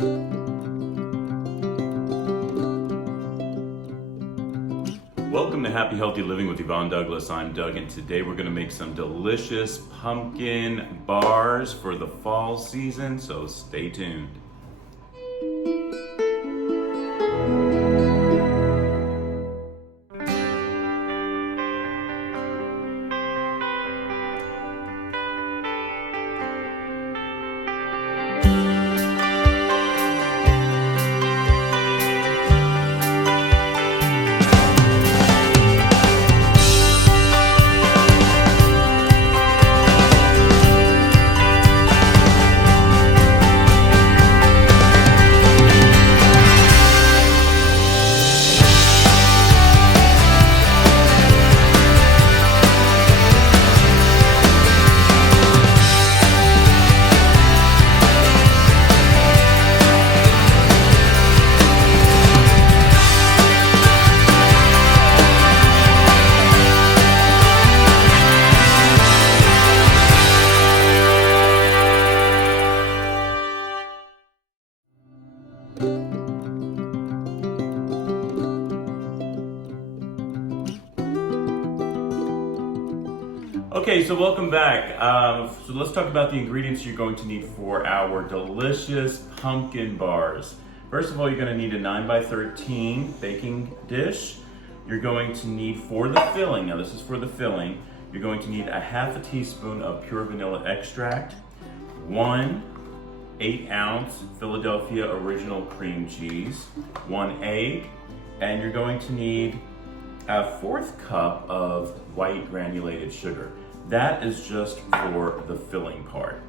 Welcome to Happy Healthy Living with Yvonne Douglas. I'm Doug, and today we're going to make some delicious pumpkin bars for the fall season, so stay tuned. Okay, so welcome back. So let's talk about the ingredients you're going to need for our delicious pumpkin bars. First of all, you're going to need a 9x13 baking dish. You're going to need, for the filling, now this is for the filling, you're going to need a half a teaspoon of pure vanilla extract, 1 8-ounce Philadelphia original cream cheese, 1 egg, and you're going to need a 1/4 cup of white granulated sugar. That is just for the filling part.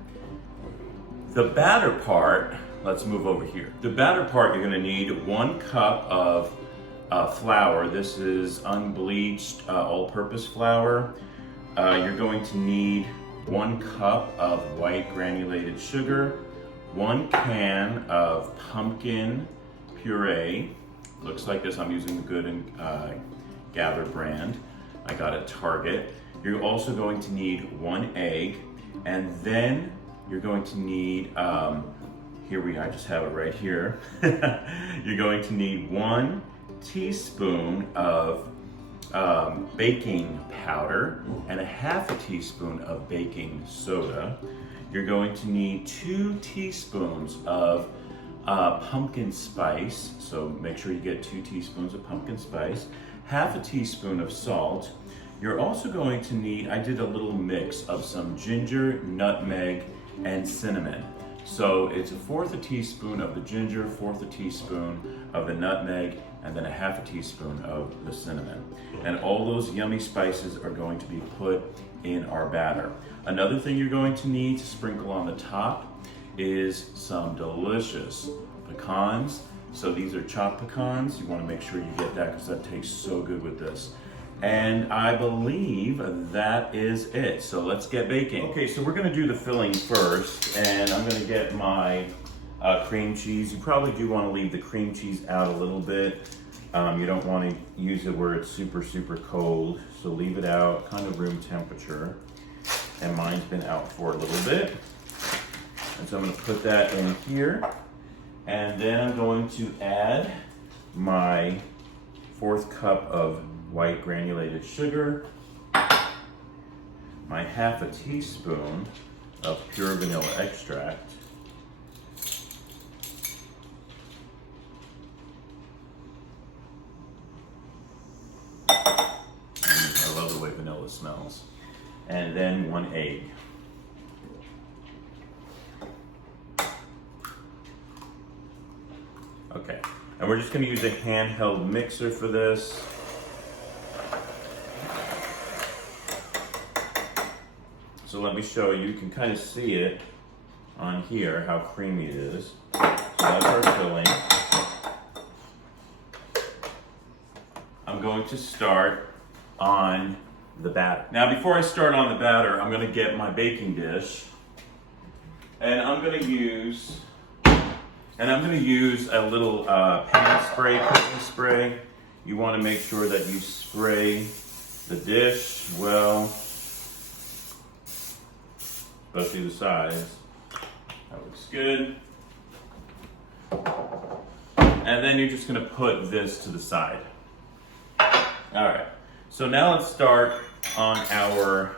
The batter part, let's move over here. The batter part, you're gonna need 1 cup of flour. This is unbleached all-purpose flour. You're going to need 1 cup of white granulated sugar, 1 can of pumpkin puree. Looks like this. I'm using the Good and Gather brand. I got at Target. You're also going to need 1 egg, and then you're going to need, I just have it right here. You're going to need 1 teaspoon of baking powder and a half a teaspoon of baking soda. You're going to need 2 teaspoons of pumpkin spice, so make sure you get 2 teaspoons of pumpkin spice, half a teaspoon of salt. You're also going to need, I did a little mix of some ginger, nutmeg, and cinnamon. So it's a 1/4 teaspoon of the ginger, 1/4 teaspoon of the nutmeg, and then a half a teaspoon of the cinnamon. And all those yummy spices are going to be put in our batter. Another thing you're going to need to sprinkle on the top is some delicious pecans. So these are chopped pecans. You want to make sure you get that because that tastes so good with this. And I believe that is it. So let's get baking. Okay, so we're gonna do the filling first, and I'm gonna get my cream cheese. You probably do want to leave the cream cheese out a little bit. You don't want to use it where it's super, super cold. So leave it out, kind of room temperature. And mine's been out for a little bit. And so I'm gonna put that in here. And then I'm going to add my 1/4 cup of white granulated sugar, my half a teaspoon of pure vanilla extract, I love the way vanilla smells, and then 1 egg. Okay, and we're just going to use a handheld mixer for this. So let me show you. You can kind of see it on here, how creamy it is. So that's our filling. I'm going to start on the batter. Now, before I start on the batter, I'm going to get my baking dish, and I'm going to use a little pan spray, cooking spray. You want to make sure that you spray the dish well, especially the sides. That looks good. And then you're just gonna put this to the side. All right, so now let's start on our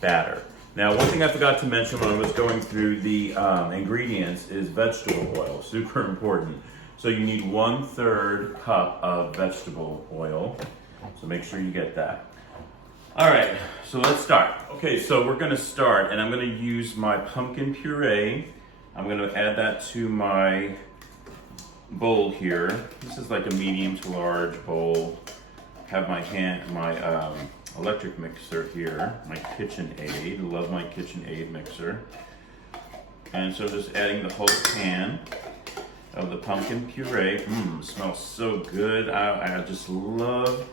batter. Now, one thing I forgot to mention when I was going through the ingredients is vegetable oil, super important. So you need 1/3 cup of vegetable oil. So make sure you get that. All right, so let's start. Okay, so we're gonna start, and I'm gonna use my pumpkin puree. I'm gonna add that to my bowl here. This is like a medium to large bowl. Have my electric mixer here, my KitchenAid. Love my KitchenAid mixer. And so just adding the whole can of the pumpkin puree. Smells so good. I just love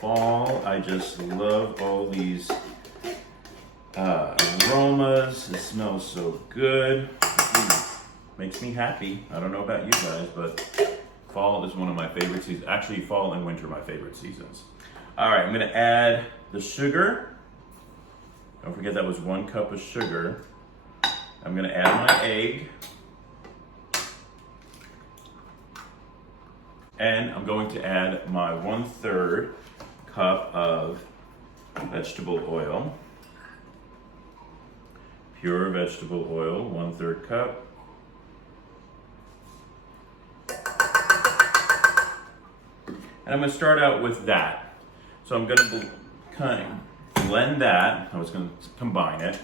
fall. I just love all these aromas. It smells so good. Makes me happy. I don't know about you guys, but fall is one of my favorite seasons. Actually, fall and winter are my favorite seasons. All right, I'm gonna add the sugar. Don't forget that was 1 cup of sugar. I'm gonna add my egg. And I'm going to add my 1/3 cup of vegetable oil. Pure vegetable oil, 1/3 cup. And I'm gonna start out with that. So I'm gonna kind of blend that. I was gonna combine it.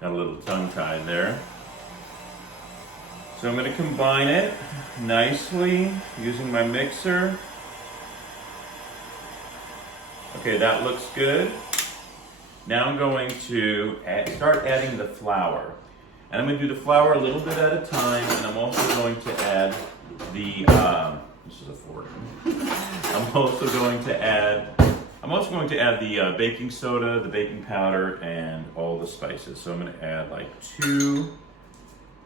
Got a little tongue tied there. So I'm gonna combine it nicely using my mixer. Okay, that looks good. Now I'm going to start adding the flour. And I'm gonna do the flour a little bit at a time, and I'm also going to add the, this is a fork. I'm also going to add the baking soda, the baking powder, and all the spices. So I'm gonna add like 2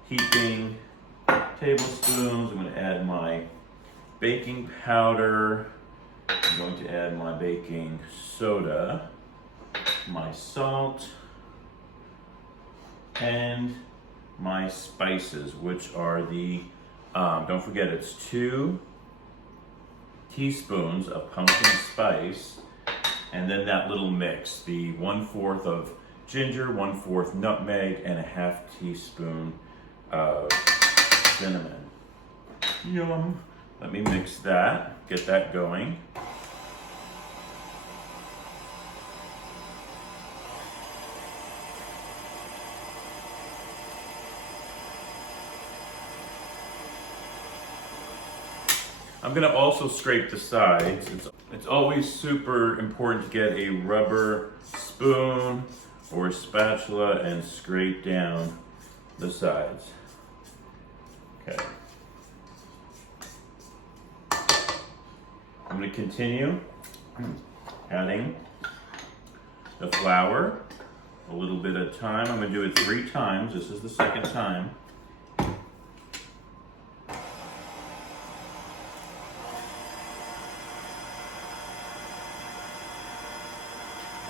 heaping tablespoons. I'm going to add my baking powder. I'm going to add my baking soda, my salt, and my spices, which are the, don't forget it's 2 teaspoons of pumpkin spice, and then that little mix, the 1/4 of ginger, 1/4 nutmeg, and a 1/2 teaspoon of cinnamon. Yum. Let me mix that, get that going. I'm gonna also scrape the sides. It's always super important to get a rubber spoon or spatula and scrape down the sides. Okay. I'm going to continue adding the flour a little bit at a time. I'm going to do it 3 times. This is the 2nd time.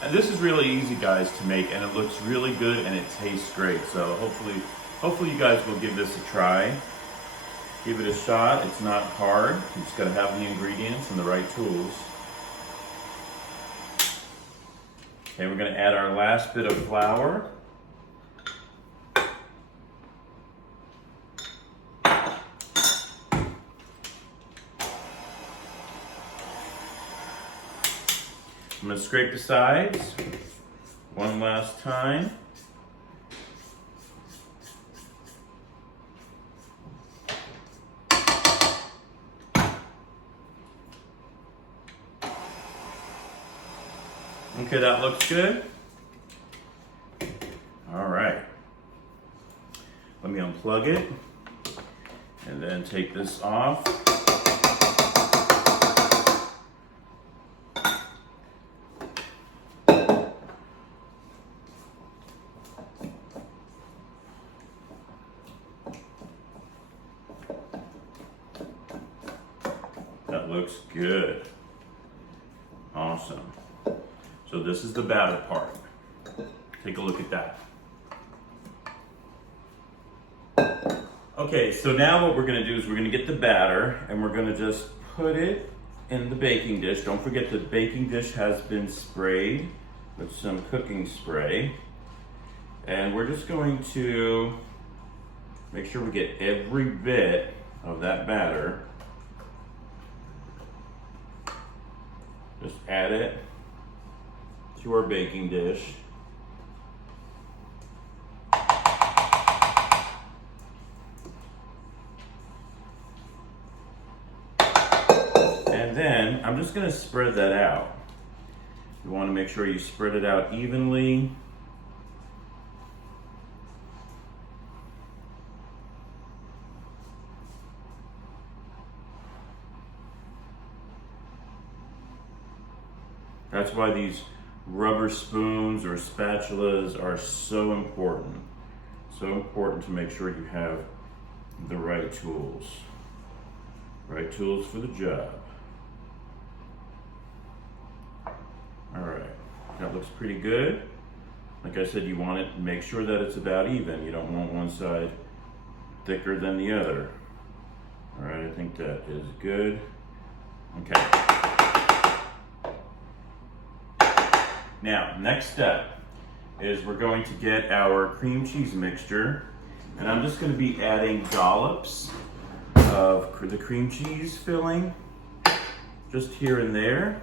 And this is really easy, guys, to make, and it looks really good and it tastes great. So hopefully you guys will give this a try. Give it a shot. It's not hard. You just got to have the ingredients and the right tools. Okay, we're going to add our last bit of flour. I'm going to scrape the sides one last time. Okay, that looks good. All right. Let me unplug it and then take this off. That looks good. Awesome. So this is the batter part. Take a look at that. Okay, so now what we're gonna do is we're gonna get the batter and we're gonna just put it in the baking dish. Don't forget the baking dish has been sprayed with some cooking spray. And we're just going to make sure we get every bit of that batter. Just add it to our baking dish. And then I'm just going to spread that out. You want to make sure you spread it out evenly. That's why these rubber spoons or spatulas are so important. So important to make sure you have the right tools. Right tools for the job. All right, that looks pretty good. Like I said, you want it, make sure that it's about even. You don't want one side thicker than the other. All right, I think that is good. Okay. Now, next step is we're going to get our cream cheese mixture, and I'm just going to be adding dollops of the cream cheese filling, just here and there.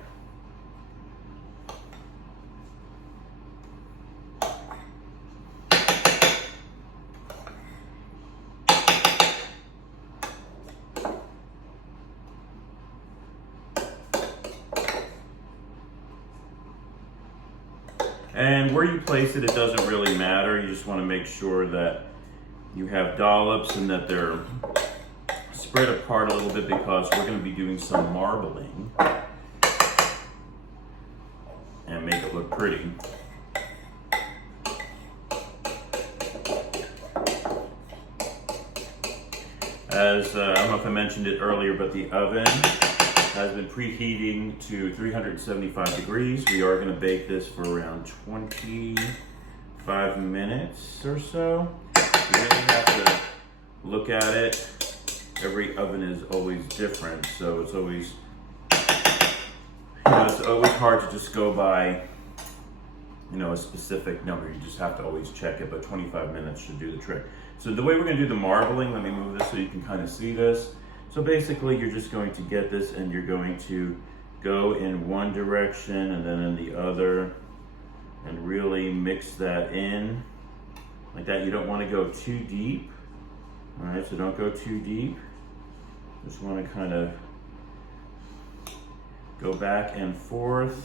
And where you place it, it doesn't really matter. You just want to make sure that you have dollops and that they're spread apart a little bit because we're going to be doing some marbling and make it look pretty. As I don't know if I mentioned it earlier, but the oven has been preheating to 375 degrees. We are going to bake this for around 25 minutes or so. You really have to look at it. Every oven is always different, so it's always, it's always hard to just go by, a specific number. You just have to always check it, but 25 minutes should do the trick. So the way we're going to do the marbling, let me move this so you can kind of see this. So basically, you're just going to get this and you're going to go in one direction and then in the other and really mix that in like that. You don't want to go too deep. All right, so don't go too deep. Just want to kind of go back and forth,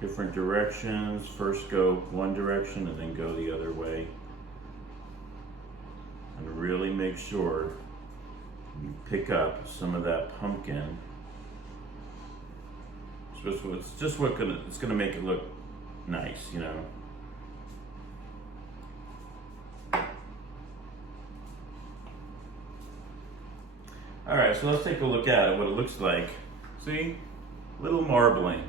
different directions. First go one direction and then go the other way. And really make sure you pick up some of that pumpkin. It's gonna make it look nice, All right, so let's take a look at it, what it looks like. See, little marbling.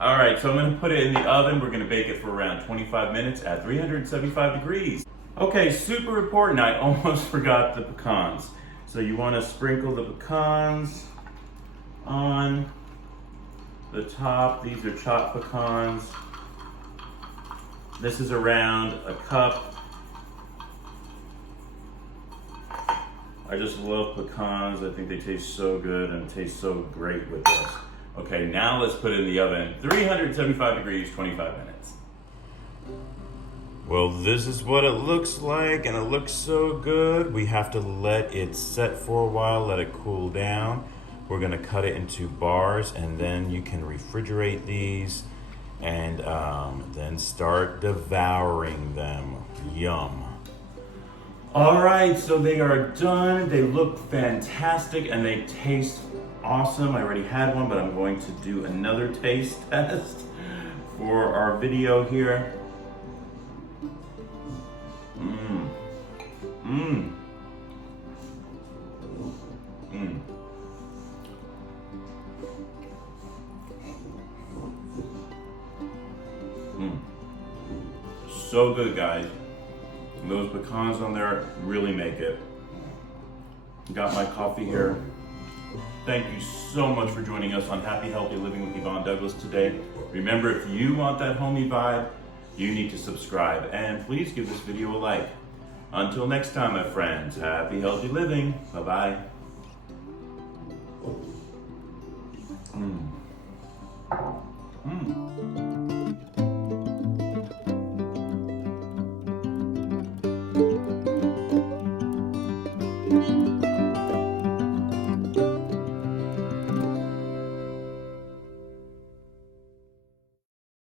All right, so I'm gonna put it in the oven. We're gonna bake it for around 25 minutes at 375 degrees. Okay, super important, I almost forgot the pecans. So you want to sprinkle the pecans on the top. These are chopped pecans. This is around a cup. I just love pecans. I think they taste so good and taste so great with this. Okay, now let's put it in the oven. 375 degrees, 25 minutes. Well, this is what it looks like, and it looks so good. We have to let it set for a while, let it cool down. We're gonna cut it into bars, and then you can refrigerate these and then start devouring them. Yum. All right, so they are done. They look fantastic and they taste awesome. I already had one, but I'm going to do another taste test for our video here. So good, guys. those pecans on there really make it. Got my coffee here. Thank you so much for joining us on Happy Healthy Living with Yvonne Douglas today. Remember, if you want that homey vibe, you need to subscribe, and please give this video a like. Until next time, my friends, happy healthy living. Bye-bye.